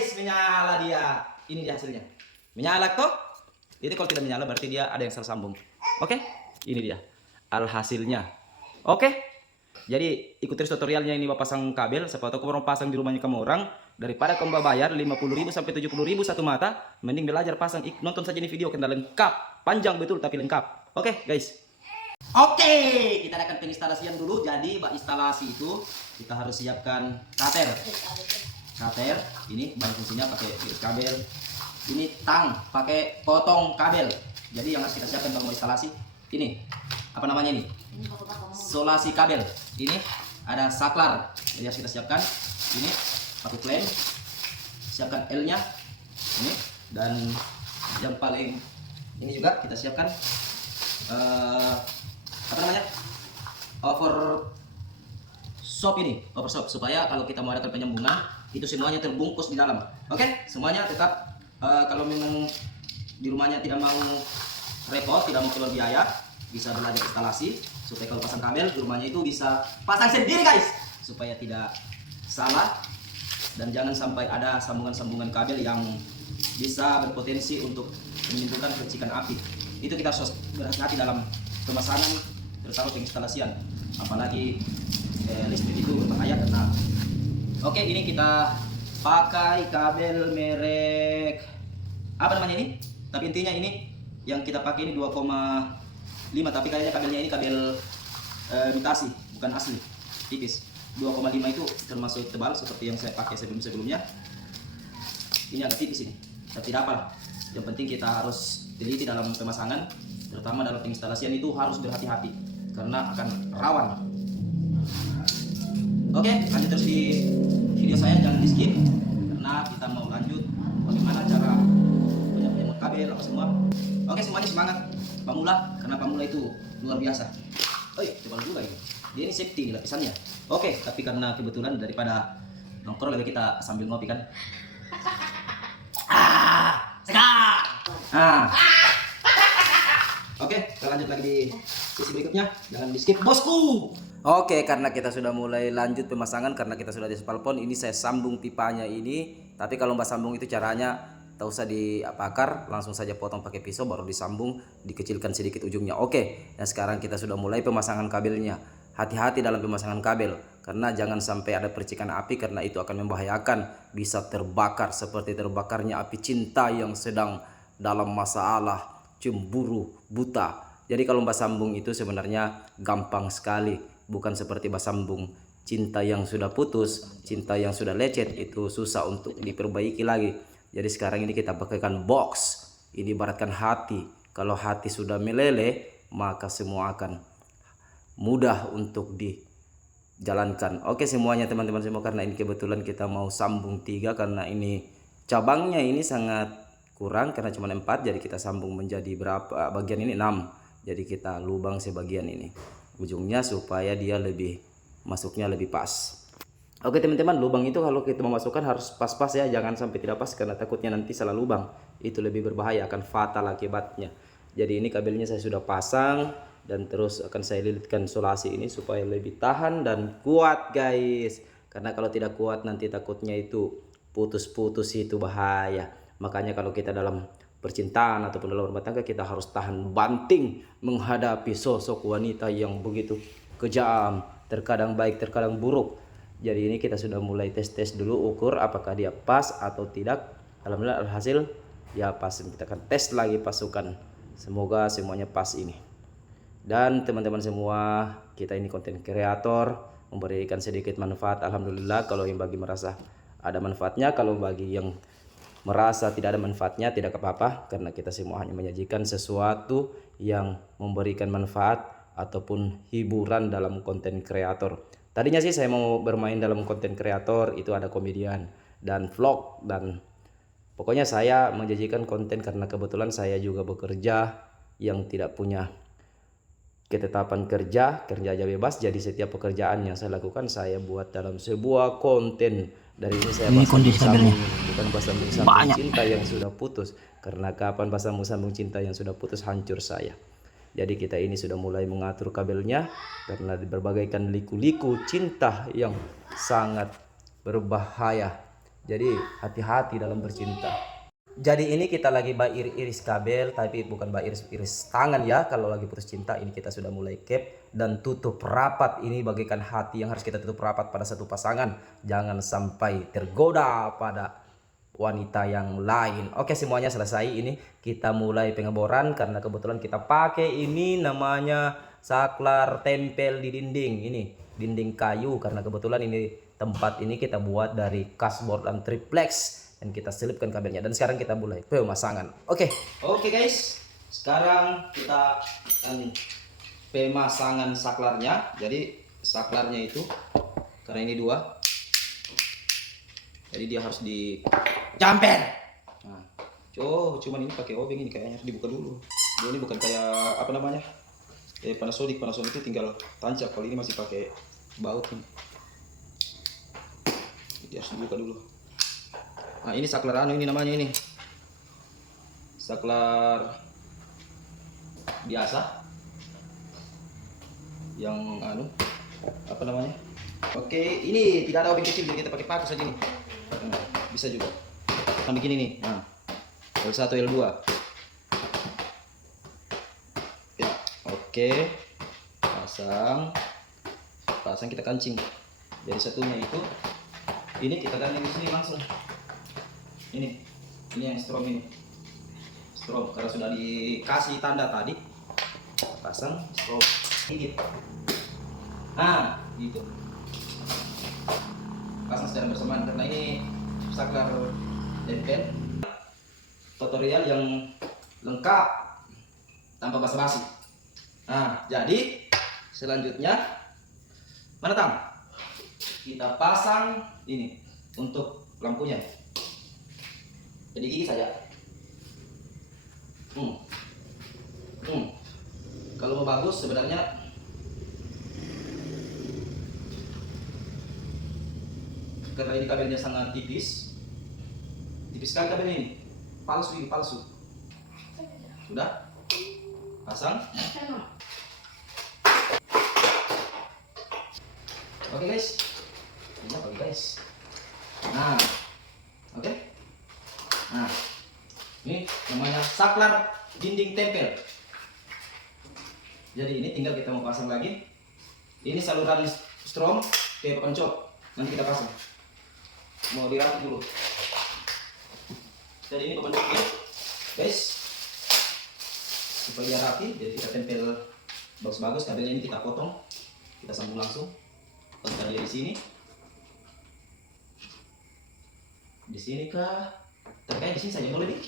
guys, menyala dia. Ini dia hasilnya. Menyala toh? Itu kalau tidak menyala berarti dia ada yang salah sambung. Oke? Ini dia alhasilnya. Oke? Jadi ikut terus tutorialnya ini Bapak pasang kabel. Siapa tahu kamu pasang di rumahnya kamu orang, daripada kamu bayar 50.000 sampai 70.000 satu mata, mending belajar pasang. Nonton saja ini video karena lengkap, panjang betul tapi lengkap. Oke, guys. Oke, kita akan penginstalasian dulu. Jadi bak instalasi itu kita harus siapkan cutter. Cutter ini bahan fungsinya pakai kabel. Ini tang pakai potong kabel. Jadi yang harus kita siapkan kalau mau instalasi ini apa namanya ini? Solasi kabel. Ini ada saklar. Jadi harus kita siapkan ini pakai klem. Siapkan L-nya ini, dan yang paling ini juga kita siapkan apa namanya? Overshop ini, overshop supaya kalau kita mau adakan penyambungan itu semuanya terbungkus di dalam. Oke, semuanya tetap kalau memang di rumahnya tidak mau repot, tidak mau keluar biaya, bisa belajar instalasi supaya kalau pasang kabel di rumahnya itu bisa pasang sendiri guys, supaya tidak salah dan jangan sampai ada sambungan-sambungan kabel yang bisa berpotensi untuk menimbulkan percikan api. Itu kita harus berhati-hati dalam pemasangan, terutama penginstalasian, apalagi listrik itu berbahaya karena oke, ini kita pakai kabel merek apa namanya ini, tapi intinya ini yang kita pakai ini 2,5, tapi kayaknya kabelnya ini kabel imitasi, bukan asli, tipis. 2,5 itu termasuk tebal seperti yang saya pakai sebelumnya. Ini agak tipis ini, tapi tidak apa. Yang penting kita harus teliti dalam pemasangan, terutama dalam penginstalasian itu harus berhati-hati karena akan rawan. Oke, lanjut terus di video saya, jangan di skip karena kita mau lanjut bagaimana cara penyambungan kabel apa semua. Oke, semuanya semangat pemula karena pemula itu luar biasa. Oh iya, tebal juga ini. Dia ini safety nih lapisannya. Oke, tapi karena kebetulan daripada nongkrong lagi kita sambil ngopi kan. Oke, kita lanjut lagi di sesi berikutnya. Jangan di skip bosku. Oke, karena kita sudah mulai lanjut pemasangan, karena kita sudah di spalpon, ini saya sambung pipanya ini. Tapi kalau mbak sambung itu caranya tak usah dibakar, langsung saja potong pakai pisau baru disambung, dikecilkan sedikit ujungnya. Oke, dan sekarang kita sudah mulai pemasangan kabelnya. Hati-hati dalam pemasangan kabel karena jangan sampai ada percikan api karena itu akan membahayakan, bisa terbakar seperti terbakarnya api cinta yang sedang dalam masalah cemburu buta. Jadi kalau mbak sambung itu sebenarnya gampang sekali, bukan seperti mbak sambung cinta yang sudah putus, cinta yang sudah lecet itu susah untuk diperbaiki lagi. Jadi sekarang ini kita pakaikan box. Ini ibaratkan hati. Kalau hati sudah meleleh, maka semua akan mudah untuk dijalankan. Oke semuanya teman-teman semua, karena ini kebetulan kita mau sambung 3 karena ini cabangnya ini sangat kurang karena cuma 4, jadi kita sambung menjadi berapa bagian ini 6. Jadi kita lubang sebagian ini ujungnya supaya dia lebih masuknya lebih pas. Oke teman-teman, lubang itu kalau kita memasukkan harus pas-pas ya, jangan sampai tidak pas karena takutnya nanti salah lubang. Itu lebih berbahaya, akan fatal akibatnya. Jadi ini kabelnya saya sudah pasang dan terus akan saya lilitkan solasi ini supaya lebih tahan dan kuat guys. Karena kalau tidak kuat nanti takutnya itu putus-putus, itu bahaya. Makanya kalau kita dalam percintaan ataupun dalam rumah tangga kita harus tahan banting menghadapi sosok wanita yang begitu kejam, terkadang baik terkadang buruk. Jadi ini kita sudah mulai tes dulu, ukur apakah dia pas atau tidak. Alhamdulillah hasil ya pas. Kita akan tes lagi pasukan, semoga semuanya pas ini. Dan teman-teman semua, kita ini konten kreator, memberikan sedikit manfaat. Alhamdulillah kalau yang bagi merasa ada manfaatnya, kalau bagi yang merasa tidak ada manfaatnya tidak apa-apa, karena kita semua hanya menyajikan sesuatu yang memberikan manfaat ataupun hiburan dalam konten kreator. Tadinya sih saya mau bermain dalam konten kreator, itu ada komedian dan vlog, dan pokoknya saya menjanjikan konten karena kebetulan saya juga bekerja yang tidak punya ketetapan kerja aja bebas. Jadi setiap pekerjaan yang saya lakukan saya buat dalam sebuah konten. Dari ini saya bukan bahasa sambung cinta yang sudah putus, karena kapan bahasa sambung cinta yang sudah putus hancur saya. Jadi kita ini sudah mulai mengatur kabelnya karena berbagai liku-liku cinta yang sangat berbahaya Jadi hati-hati dalam bercinta. Jadi ini kita lagi iris kabel, tapi bukan iris tangan ya. Kalau lagi putus cinta ini kita sudah mulai cap dan tutup rapat. Ini bagaikan hati yang harus kita tutup rapat pada satu pasangan. Jangan sampai tergoda pada wanita yang lain. Oke, semuanya selesai. Ini kita mulai pengeboran karena kebetulan kita pakai ini namanya saklar tempel di dinding. Ini dinding kayu karena kebetulan ini tempat ini kita buat dari cashboard dan triplex. Dan kita selipkan kabelnya dan sekarang kita mulai pemasangan. Oke guys, sekarang kita akan pemasangan saklarnya. Jadi saklarnya itu karena ini 2, jadi dia harus di jumper. Nah, cuman ini pakai obeng, ini kayaknya harus dibuka dulu. Dia ini bukan kayak apa namanya, Panasonic itu tinggal tancap. Kalau ini masih pakai baut ini. Jadi harus dibuka dulu. Nah, ini saklar ini namanya, ini saklar biasa yang apa namanya. Oke, ini tidak ada obeng kecil, jadi kita pakai paku saja ini. Nah, bisa juga kan begini nih. Nah, L1 L2 ya. Oke, pasang kita kancing. Jadi satunya itu ini kita ganti di sini langsung. Ini yang strom, karena sudah dikasih tanda tadi. Pasang strom ini. Nah, gitu. Pasang secara bersamaan karena ini saklar tempel. Tutorial yang lengkap tanpa basa-basi. Nah, jadi selanjutnya mana Tam? Kita pasang ini untuk lampunya. Jadi gigi saja. Kalau mau bagus sebenarnya karena ini kabelnya sangat tipis sekali kabel ini, palsu. Sudah pasang. Oke guys, ini apa guys? Nah, oke. Nah, ini namanya saklar dinding tempel. Jadi ini tinggal kita mau pasang lagi. Ini saluran strom ke papan cok. Nanti kita pasang. Mau dirapit dulu. Jadi ini papan cok, guys. Supaya rapi, jadi kita tempel bagus-bagus. Kabelnya ini kita potong, kita sambung langsung. Kita di sini. Di sini kah? Terkait di sini saja boleh nih.